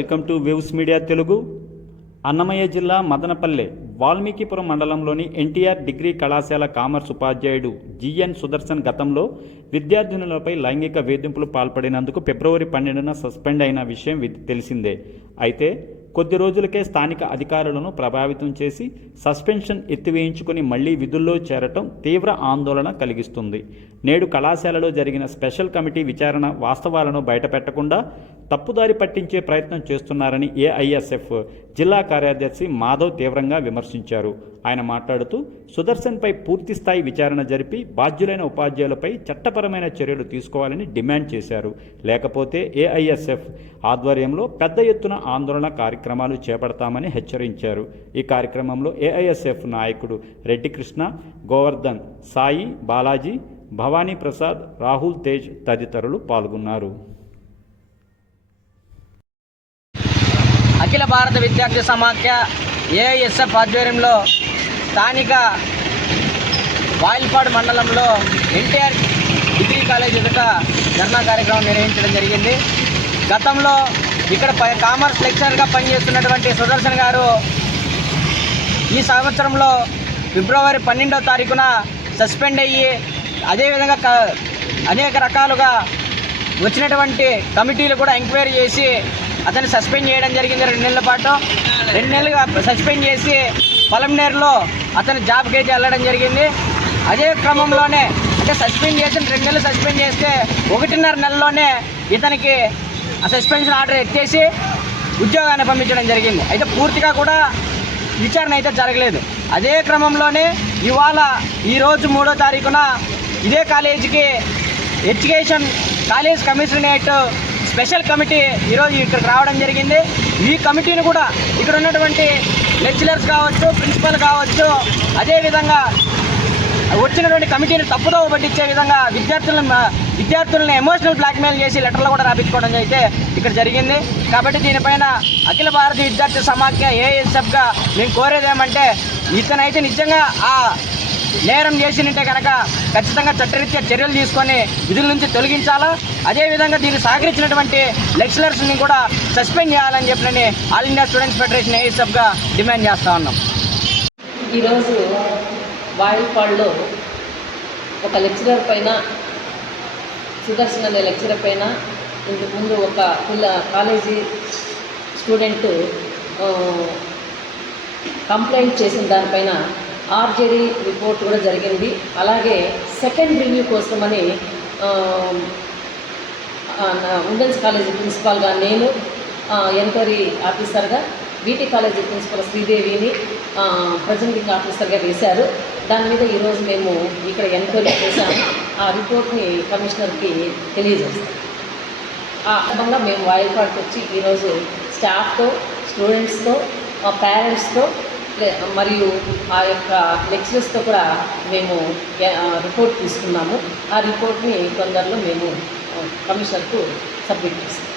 Welcome to waves media Telugu. Annamayya జిల్లా మదనపల్లె వాల్మీకిపురం మండలంలోని NTR degree కళాశాల కామర్స్ ఉపాధ్యాయుడు జిఎన్ సుదర్శన్ గతంలో విద్యార్థినులపై లైంగిక వేధింపులు పాల్పడినందుకు ఫిబ్రవరి 12న సస్పెండ్ అయిన విషయం తెలిసిందే. అయితే కొద్ది రోజులకే స్థానిక అధికారులను ప్రభావితం చేసి సస్పెన్షన్ ఎత్తివేయించుకుని మళ్లీ విధుల్లో చేరటం తీవ్ర ఆందోళన కలిగిస్తుంది. నేడు కళాశాలలో జరిగిన స్పెషల్ కమిటీ విచారణ వాస్తవాలను బయటపెట్టకుండా తప్పుదారి పట్టించే ప్రయత్నం చేస్తున్నారని ఏఐఎస్ఎఫ్ జిల్లా కార్యదర్శి మాధవ్ తీవ్రంగా విమర్శించారు. ఆయన మాట్లాడుతూ సుదర్శన్పై పూర్తిస్థాయి విచారణ జరిపి బాధ్యులైన ఉపాధ్యాయులపై చట్టపరమైన చర్యలు తీసుకోవాలని డిమాండ్ చేశారు. లేకపోతే ఏఐఎస్ఎఫ్ ఆధ్వర్యంలో పెద్ద ఎత్తున ఆందోళన కార్యక్రమాలు చేపడతామని హెచ్చరించారు. ఈ కార్యక్రమంలో ఏఐఎస్ఎఫ్ నాయకుడు రెడ్డి కృష్ణ, గోవర్ధన్, సాయి, బాలాజీ, భవానీ ప్రసాద్, రాహుల్ తేజ్ తదితరులు పాల్గొన్నారు. అఖిల భారత విద్యార్థి సమాఖ్య ఏఐఎస్ఎఫ్ ఆధ్వర్యంలో స్థానిక వాయిల్పాడు మండలంలో ఎన్టీఆర్ డిగ్రీ కాలేజ్ ఎదుట ధర్నా కార్యక్రమం నిర్వహించడం జరిగింది. గతంలో ఇక్కడ కామర్స్ లెక్చరర్గా పనిచేస్తున్నటువంటి సుదర్శన్ గారు ఈ సంవత్సరంలో ఫిబ్రవరి 12వ తారీఖున సస్పెండ్ అయ్యి అదేవిధంగా అనేక రకాలుగా వచ్చినటువంటి కమిటీలు కూడా ఎంక్వైరీ చేసి అతన్ని సస్పెండ్ చేయడం జరిగింది. 2 నెలల పాటు 2 నెలలుగా సస్పెండ్ చేసి పొలంనేరులో అతను జాబ్కి అయితే వెళ్ళడం జరిగింది. అదే క్రమంలోనే అంటే సస్పెండ్ చేసిన 2 నెలలు సస్పెండ్ చేస్తే 1.5 నెలలోనే ఇతనికి ఆ సస్పెన్షన్ ఆర్డర్ ఎత్తేసి ఉద్యోగాన్ని పంపించడం జరిగింది. అయితే పూర్తిగా కూడా విచారణ అయితే జరగలేదు. అదే క్రమంలోనే ఈరోజు 3వ తారీఖున ఇదే కాలేజీకి education college commissionerate special committee ఈరోజు ఇక్కడికి రావడం జరిగింది. ఈ కమిటీని కూడా ఇక్కడ ఉన్నటువంటి లెక్చరర్స్ కావచ్చు, ప్రిన్సిపల్ కావచ్చు, అదేవిధంగా వచ్చినటువంటి కమిటీని తప్పుదోవ పట్టించే విధంగా విద్యార్థులను ఎమోషనల్ బ్లాక్మెయిల్ చేసి లెటర్లు కూడా రాపించుకోవడం అయితే ఇక్కడ జరిగింది. కాబట్టి దీనిపైన అఖిల భారతీయ విద్యార్థి సమాఖ్య ఏఐఎస్ఎఫ్గా మేము కోరేది ఏమంటే ఇతనైతే నిజంగా ఆ నేరం చేసినట్టే కనుక ఖచ్చితంగా చట్టరీత్యా చర్యలు తీసుకొని విధుల నుంచి తొలగించాలా. అదేవిధంగా దీన్ని సహకరించినటువంటి లెక్చరర్స్ని కూడా సస్పెండ్ చేయాలని చెప్పని ఆల్ ఇండియా స్టూడెంట్స్ ఫెడరేషన్ ఏఐఎస్ఎఫ్గా డిమాండ్ చేస్తూ ఉన్నాం. ఈరోజు వాయిల్పాడులో ఒక లెక్చరర్ పైన, సుదర్శన్ అనే లెక్చరర్ పైన ఇంతకుముందు ఒక కాలేజీ స్టూడెంట్ కంప్లైంట్ చేసిన దానిపైన ఆర్జరీ రిపోర్ట్ కూడా జరిగింది. అలాగే సెకండ్ రివ్యూ కోసమని ఉమెన్స్ కాలేజీ ప్రిన్సిపాల్గా నేను, ఎంక్వైరీ ఆఫీసర్గా బీటీ కాలేజీ ప్రిన్సిపల్ శ్రీదేవిని ప్రెజెంటింగ్ ఆఫీసర్గా వేశారు. దాని మీద ఈరోజు మేము ఇక్కడ ఎంక్వైరీ చేశాము. ఆ రిపోర్ట్ని కమిషనర్కి తెలియజేస్తాం. ఆ విధంగా మేము వాయిల్పాడుకు వచ్చి ఈరోజు స్టాఫ్తో, స్టూడెంట్స్తో, పేరెంట్స్తో మరియు ఆ యొక్క లెక్చరర్స్తో కూడా మేము రిపోర్ట్ తీసుకున్నాము. ఆ రిపోర్ట్ని తొందరలో మేము కమిషనర్కు సబ్మిట్ చేస్తాం.